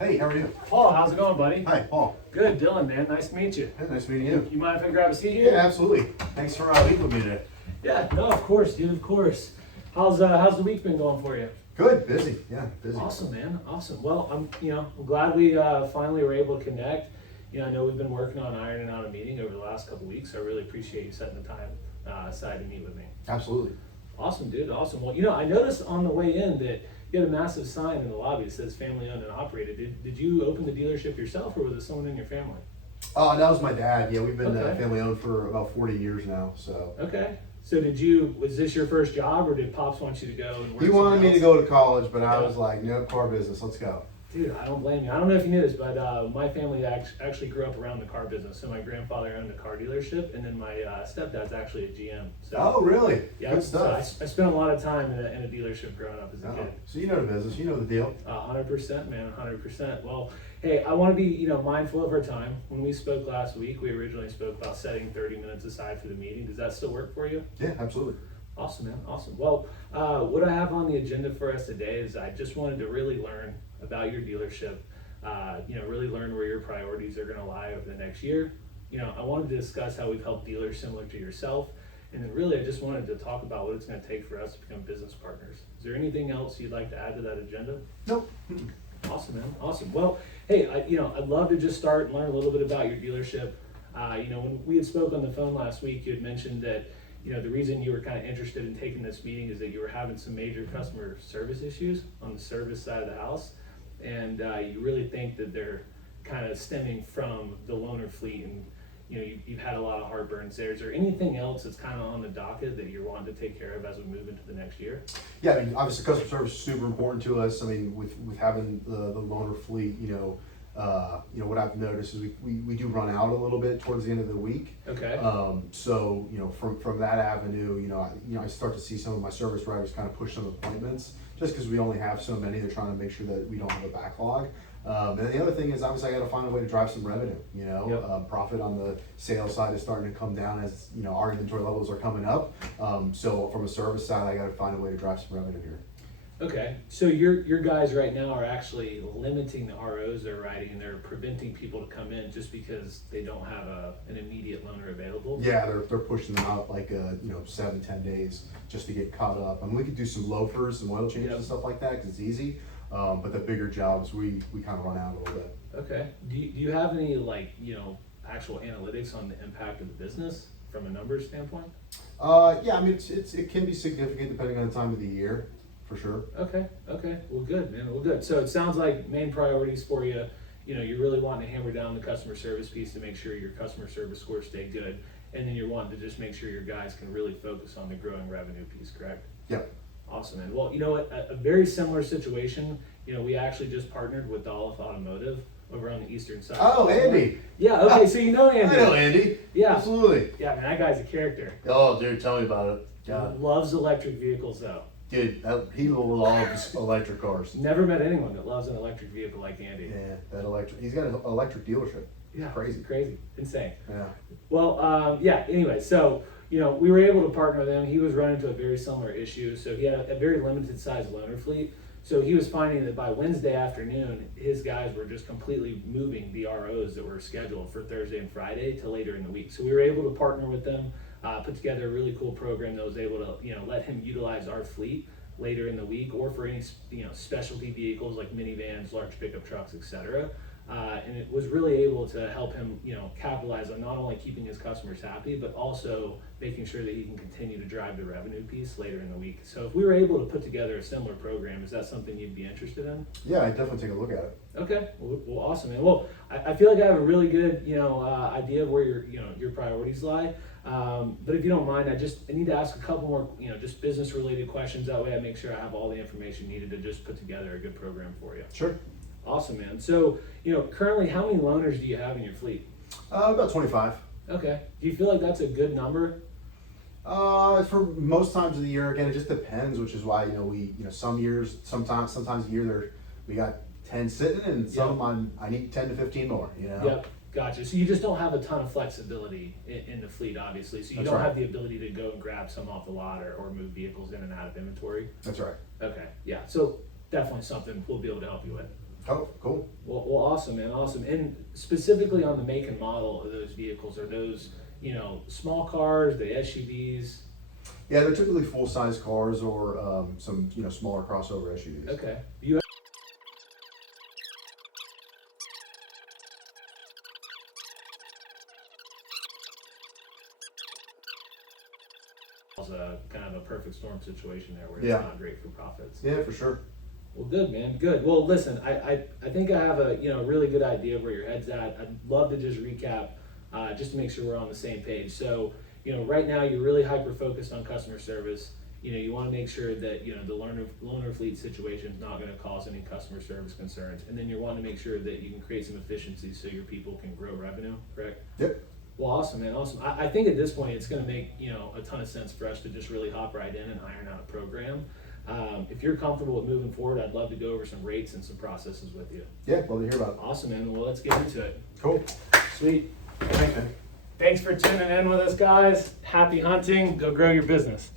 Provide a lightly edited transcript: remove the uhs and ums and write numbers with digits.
Hey, how are you? Paul, how's it going, buddy? Hi, Paul. Good, Dylan, man. Nice to meet you. Hey, nice meeting you. You mind if I grab a seat here? Yeah, absolutely. Thanks for meeting with me today. Yeah, no, of course, dude, of course. How's the week been going for you? Good, busy. Yeah, busy. Awesome, man. Awesome. Well, I'm glad we finally were able to connect. I know we've been working on ironing out a meeting over the last couple weeks, so I really appreciate you setting the time aside to meet with me. Absolutely. Awesome, dude. Awesome. Well, I noticed on the way in that you had a massive sign in the lobby that says family owned and operated. Did you open the dealership yourself, or was it someone in your family? That was my dad. Yeah, we've been Okay. family owned for about 40 years now. So Okay. So was this your first job, or did Pops want you to go and work? he wanted me to go to college, but I Yeah. was like, no, car business. Let's go. Dude, I don't blame you. I don't know if you knew this, but my family actually grew up around the car business. So my grandfather owned a car dealership, and then my stepdad's actually a GM. So, Oh, really? yeah, Good so stuff. I spent a lot of time in a dealership growing up as a Oh, kid. so you know the business. You know the deal. 100%, man, 100%. Well, hey, I want to be mindful of our time. When we spoke last week, we originally spoke about setting 30 minutes aside for the meeting. Does that still work for you? Yeah, absolutely. Awesome, man. Awesome. Well, what I have on the agenda for us today is I just wanted to really learn about your dealership. Really learn where your priorities are going to lie over the next year. I wanted to discuss how we've helped dealers similar to yourself. And then really, I just wanted to talk about what it's going to take for us to become business partners. Is there anything else you'd like to add to that agenda? Nope. Awesome, man. Awesome. Well, hey, I'd love to just start and learn a little bit about your dealership. When we had spoke on the phone last week, you had mentioned that, the reason you were kind of interested in taking this meeting is that you were having some major customer service issues on the service side of the house. And you really think that they're kind of stemming from the loaner fleet, and you've had a lot of heartburns there. Is there anything else that's kind of on the docket that you're wanting to take care of as we move into the next year? Yeah, I mean, obviously customer service is super important to us. I mean, with having the loaner fleet, what I've noticed is we do run out a little bit towards the end of the week. Okay. So from that avenue, I start to see some of my service drivers kind of push some appointments just because we only have so many. They're trying to make sure that we don't have a backlog. And the other thing is, obviously, I got to find a way to drive some revenue. Yep. Profit on the sales side is starting to come down as our inventory levels are coming up. So from a service side, I got to find a way to drive some revenue here. Okay, so your guys right now are actually limiting the ROs they're writing, and they're preventing people to come in just because they don't have an immediate loaner available. Yeah, they're pushing them out like 7-10 days just to get caught up. I mean, we could do some loafers and oil changes Yep. and stuff like that because it's easy. But the bigger jobs, we kind of run out a little bit. Okay. Do you have any actual analytics on the impact of the business from a numbers standpoint? Yeah, I mean it can be significant depending on the time of the year, for sure. Okay. Well, good, man. Well, good. So it sounds like main priorities for you. You're really wanting to hammer down the customer service piece to make sure your customer service scores stay good, and then you're wanting to just make sure your guys can really focus on the growing revenue piece. Correct? Yep. Awesome, man. Well, you know what? A very similar situation. We actually just partnered with Dolph Automotive over on the eastern side. Oh, Andy. Yeah. Okay. So you know Andy. I know Andy. Yeah. Absolutely. Yeah, man. That guy's a character. Oh, dude, tell me about it. God. Loves electric vehicles, though. Dude, he loves electric cars. Never met anyone that loves an electric vehicle like Andy. Yeah, that electric. He's got an electric dealership. Yeah. Crazy. Insane. Yeah. Well, anyway, so, we were able to partner with him. He was running into a very similar issue. So he had a very limited size loaner fleet. So he was finding that by Wednesday afternoon, his guys were just completely moving the ROs that were scheduled for Thursday and Friday to later in the week. So we were able to partner with them, put together a really cool program that was able to, let him utilize our fleet later in the week, or for any, specialty vehicles like minivans, large pickup trucks, etc. And it was really able to help him, capitalize on not only keeping his customers happy, but also making sure that he can continue to drive the revenue piece later in the week. So if we were able to put together a similar program, is that something you'd be interested in? Yeah, I definitely take a look at it. Okay, well awesome, man. Well, I feel like I have a really good, idea of where your priorities lie. But if you don't mind, I need to ask a couple more, just business related questions. That way I make sure I have all the information needed to just put together a good program for you. Sure. Awesome, man. So, currently how many loaners do you have in your fleet? About 25. Okay. Do you feel like that's a good number? For most times of the year, again, it just depends, which is why, sometimes a year we got 10 sitting, and some I need 10 to 15 more, Yep. Gotcha. So you just don't have a ton of flexibility in the fleet, obviously. So you That's don't right. have the ability to go and grab some off the lot or move vehicles in and out of inventory. That's right. Okay. Yeah. So definitely something we'll be able to help you with. Oh, cool. Well, awesome, man, awesome. And specifically on the make and model of those vehicles, are those, you know, small cars, the SUVs? Yeah, they're typically full-size cars or some, you know, smaller crossover SUVs. Okay. You a kind of a perfect storm situation there where it's Yeah. not great for profits. Yeah, for sure. Well, good, man, good. Well, listen, I think I have a, you know, really good idea of where your head's at. I'd love to just recap, just to make sure we're on the same page. So, you know, right now you're really hyper focused on customer service. You know, you want to make sure that, you know, the loaner fleet situation is not going to cause any customer service concerns, and then you want to make sure that you can create some efficiencies so your people can grow revenue. Correct? Yep. Well, awesome, man, awesome. I think at this point it's going to make, you know, a ton of sense for us to just really hop right in and iron out a program. If you're comfortable with moving forward, I'd love to go over some rates and some processes with you. Yeah, love to hear about it. Awesome, man. Well, let's get into it. Cool. Sweet. Thanks, man. Thanks for tuning in with us, guys. Happy hunting. Go grow your business.